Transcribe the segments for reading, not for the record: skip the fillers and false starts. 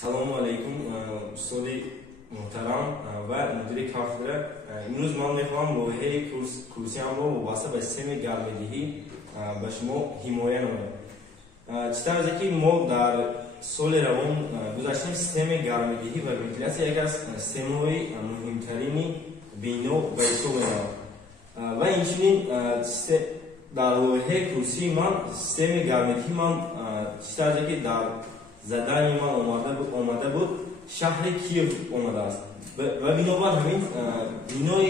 Салому алейкум, устоди муҳтарам ва мудири кафедра. Имрӯз ман мехоҳам лоиҳаи курсиамро вобаста ба системаи гармидиҳӣ ба шумо ҳимоя намоям. Чӣ тавзе ки мо дар соли равон гузаштем системаи гармидиҳӣ ва вентилясия яке аз системаҳои муҳимтарини бино ба ҳисоб менавад. Ва инчунин дар лоиҳаи курсии ман системаи гармидиҳӣ ман чӣ тавзе ки дар задани ман омада буд шаҳри Киев омадааст ва бинобар ҳамин бинои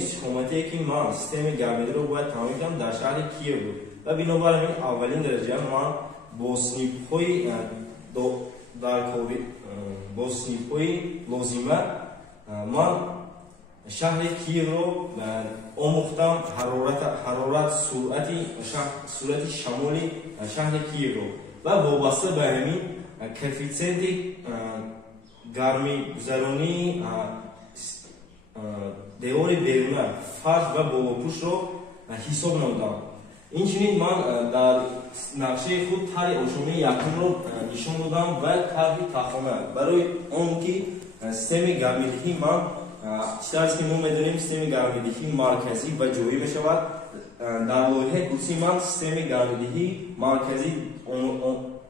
истиқоматие ки ман системаи гармидиҳиро бояд таъмин кунам дар шаҳри Киев буд ва бинобар ҳамин аввалин дараҷа ман бо синфҳои лозима ман шаҳри Киевро омӯхтам, ҳарорат, суръати шамоли шаҳри Киевро ва вобаста ба ҳамин коэффициенти гармигузаронии девори беруна, фарш ва болопӯшро ҳисоб намудам. Инчунин ман дар нақшаи худ тари ошонаи якумро нишон додам ва тарҳи тахона барои он ки системаи гармидиҳӣ ман чӣ тавзе ки мо медонем системаи гармидиҳӣ марказӣ ва ҷоӣ мешавад. Дар лоиҳаи курсии ман системаи гармидиҳӣ марказӣ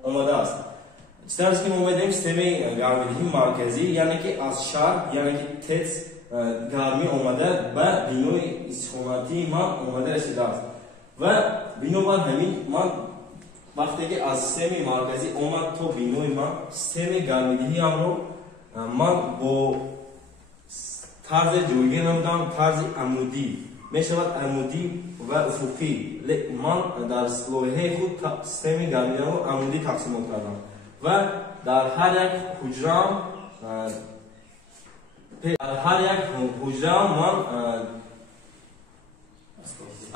омадааст. Чӣ тавзе ки мо медонем системаи гармидиҳӣ марказӣ яъне ки аз шаҳр яъне ки ТЭЦ гармӣ омада ба бинои истиқоматии ман омада расидааст ва бинобар ҳамин ман вақте ки аз системаи марказӣ омад то бинои ман системаи гармидиҳиамро ман бо тарзи ҷойгир намудам, тарзи амудӣ мешавад, амудӣ ва уфуқӣ. Ман дар лоиҳаи худ системаи гармидиҳиамро амудӣ тақсимот кардам ва дар ҳар як ҳуҷраам ман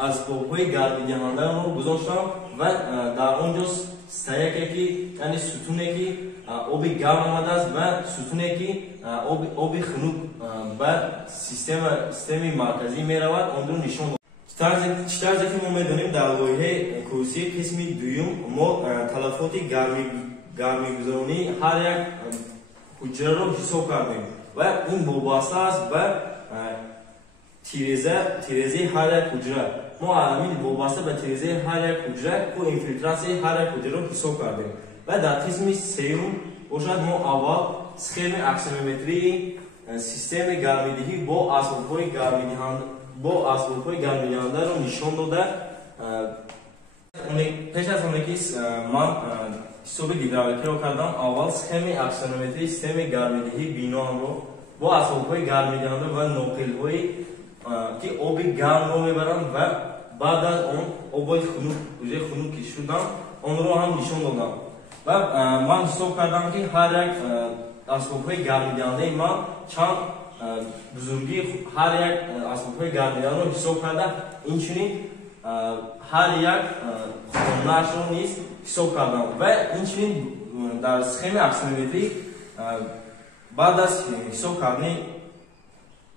асбобҳои гармидиҳандаро гузоштам ва дар он ҷо стаяке ки яъне сутуне ки оби гарм омадааст ва сутуне ки оби хунук ба системаи марказӣ меравад, онро нишон додам. Чӣ тавзе ки мо медонем дар лоиҳаи курсии қисми дуюм мо талафоти гармигузаронии ҳар як ҳуҷраро ҳисоб кардем ва ин вобаста аст ба тирезаи ҳар як ҳуҷра. Мо ҳамин вобаста ба тирезаи ҳар як ҳуҷра ва инфилтрасияи ҳар як ҳуҷраро ҳисоб кардем. Ва дар қисми сеюм бошад мо аввал схемаи аксонометрии системаи гармидиҳӣ бо асбобҳои гармидиҳандаро нишон дода, пеш аз оне ки ман ҳисоби гидравликиро кардам, аввал схемаи аксонометрии системаи гармидиҳии биноамро бо асбобҳои гармидиҳанда ва ноқилҳои ки оби гармро мебаранд ва баъд аз он обои хунук ки шудам онро ҳам нишон додам ва ман ҳисоб кардам ки ҳар як асбобҳои гармидиҳандаи ман чанд бузургии ҳар як асбобҳои гармидиҳандаро ҳисоб карда, инчунин ҳар як хонаашро низ ҳисоб кардам ва инчунин дар схемаи аксонометрӣ баъд аз ҳисоб кардани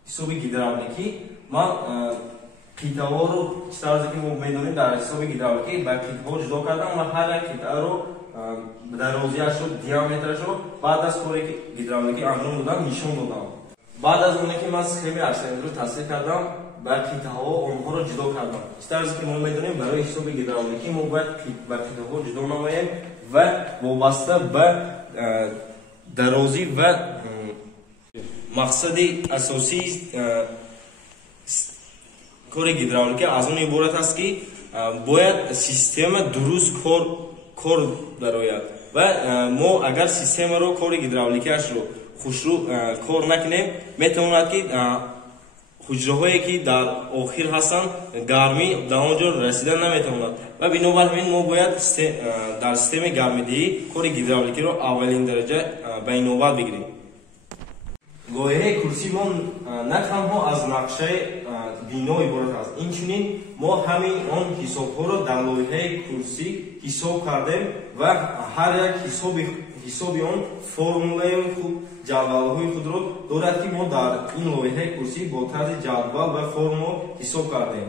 ҳисоби гидравликӣ ман қитъаҳоро чӣ тавзе ки мо медонем дар ҳисоби гидравликӣ ба қитъаҳо ҷудо кардам ва ҳар як қитъаро дарозиашро, диаметрашро баъд аз кори ки гидравликӣ анҷом додам нишон додам. Баъд аз оне ки ман схемаи аксонометрро тасвир кардам, ба қитъаҳо онҳоро ҷудо кардам. Чӣ тавзе ки мо медонем барои ҳисоби гидравликӣ мо бояд ба қитъаҳо ҷудо намоем ва вобаста ба дарозӣ ва мақсади асосии кори гидравлика аз он иборат аст ки бояд система дуруст кор дарояд ва мо агар системаро кори гидравликаашро хушрӯ кор накунем, метавонад ки ҳуҷраҳое ки дар охир ҳастанд гармӣ дар он ҷо расида наметавонад ва бинобар ҳамин мо бояд дар системаи гармидиҳӣ кори гидравликиро аввалин дараҷа ба инобат бигирем. Лоиҳаи курсии мо на танҳо аз нақшаи бино иборат аст, инчунин мо ҳамин он ҳисобҳоро дар лоиҳаи курсӣ ҳисоб кардем ва ҳар як ҳисоби он формулаи худ, ҷадвалҳои худро дорад ки мо дар ин лоиҳаи курсӣ бо тарзи ҷадвал ва формула ҳисоб кардем.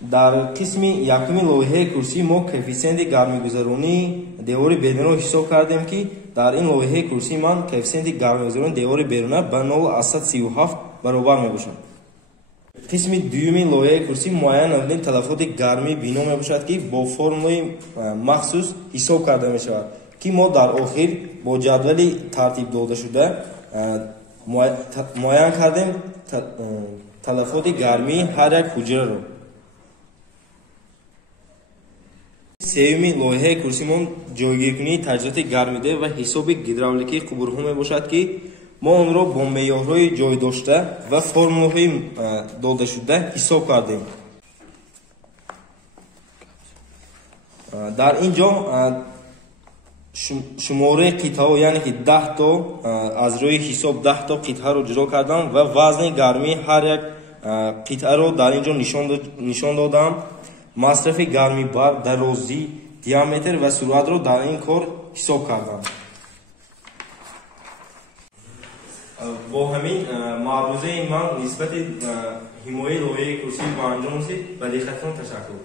Дар қисми якуми лоиҳаи курсӣ мо коэффициенти гармигузаронии девори берунро ҳисоб кардем ки дар ин лоиҳаи курсии ман коэффициенти гармигузарони девори беруна ба 0,37 баробар мебошад. қисми дуюми лоиҳаи курсӣ муайян намудани талафоти гармии бино мебошад ки бо формулаи махсус ҳисоб карда мешавад ки мо дар охир бо ҷадвали тартиб додашуда муайян кардем талафоти гармии ҳар як ҳуҷраро. сеюми лоиҳаи курсимон ҷойгиркунии таҷҳизоти гармидеҳ ва ҳисоби гидравликии қубурҳо мебошад ки мо онро бо меъёрҳои ҷойдошта ва формулаҳои додашуда ҳисоб кардем. дар ин ҷо шумораи қитъаҳо яъне ки 10 то аз рӯи ҳисоб 10 то қитъаро ҷудо кардам ва вазни гармии ҳар як қитъаро дар ин ҷо нишон додам. масрафи гармии бар, дарозӣ, диаметр ва суръатро дар ин кор ҳисоб кардам. бо ҳамин маърузаи ман нисбати ҳимояи лоиҳаи курсӣ ба анҷом расид. Ба диққататон ташаккур.